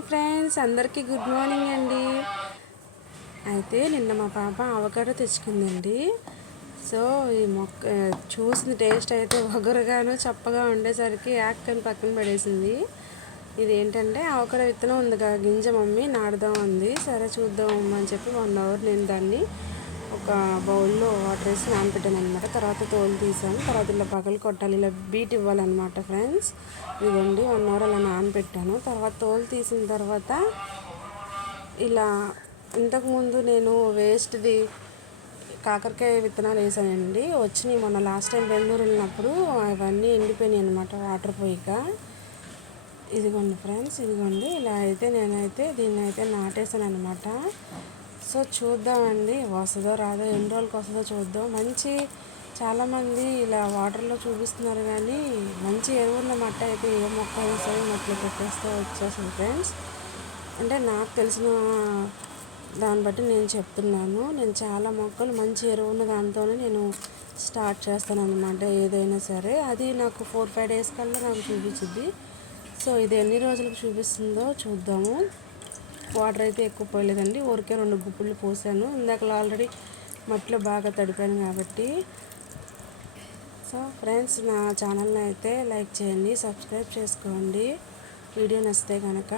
Hi friends, అందరికీ good morning అండి. అయితే నిన్న మా పాప అవకాడో తెచ్చుకుందండి. సో ఈ మొక్క చూసిన టేస్ట్ అయితే ఒగరుగాను చప్పగా ఉండేసరికి యాక్కని పక్కన పడేసింది. ఇదేంటంటే అవకాడో విత్తనం ఉంది కదా, గింజ మమ్మీ నాటుదాం ఉంది. సరే చూద్దాం అని చెప్పి 1 అవర్ నేను దాన్ని ఒక బౌల్లో వాటర్ వేసి నానబెట్టాను అనమాట. తర్వాత తోలు తీసాను. తర్వాత ఇలా పగలు కొట్టాలి, ఇలా బీట్ ఇవ్వాలన్నమాట ఫ్రెండ్స్. ఇదిగోండి 1 అవర్ అలా నానబెట్టాను. తర్వాత తోలు తీసిన తర్వాత ఇలా ఇంతకుముందు నేను వేస్ట్ది కాకరకాయ విత్తనాలు వేసానండి. వచ్చినాయి మొన్న లాస్ట్ టైం బెంగళూరు వెళ్ళినప్పుడు. అవన్నీ ఎండిపోయినాయి అనమాట వాటర్ పోయిక. ఇదిగోండి ఫ్రెండ్స్, ఇదిగోండి ఇలా అయితే నేనైతే దీన్ని అయితే నాటేసాను అనమాట. సో చూద్దామండి వస్తుందో రాదో, ఎన్ని రోజులకి వస్తుందో చూద్దాం. చాలామంది ఇలా వాటర్లో చూపిస్తున్నారు, కానీ మంచి ఎరువున్న మట్ట అయితే ఏ మొక్క వేసారో మొక్కలు పెట్టేస్తే వచ్చేస్తుంది ఫ్రెండ్స్. అంటే నాకు తెలిసిన దాన్ని బట్టి నేను చెప్తున్నాను. నేను చాలా మొక్కలు మంచి ఎరువున్న దాంతోనే నేను స్టార్ట్ చేస్తాను అనమాట. ఏదైనా సరే అది నాకు 4-5 డేస్ కల్లా నాకు చూపించింది. సో ఇది ఎన్ని రోజులకు చూపిస్తుందో చూద్దాము. వాటర్ అయితే ఎక్కువ పోయలేదండి, ఊరికే 2 గుప్పులు పోసాను. ఇందాకలో ఆల్రెడీ మట్టిలో బాగా తడిపాను కాబట్టి. సో ఫ్రెండ్స్, నా ఛానల్ని అయితే లైక్ చేయండి, సబ్స్క్రైబ్ చేసుకోండి వీడియో నచ్చితే కనుక.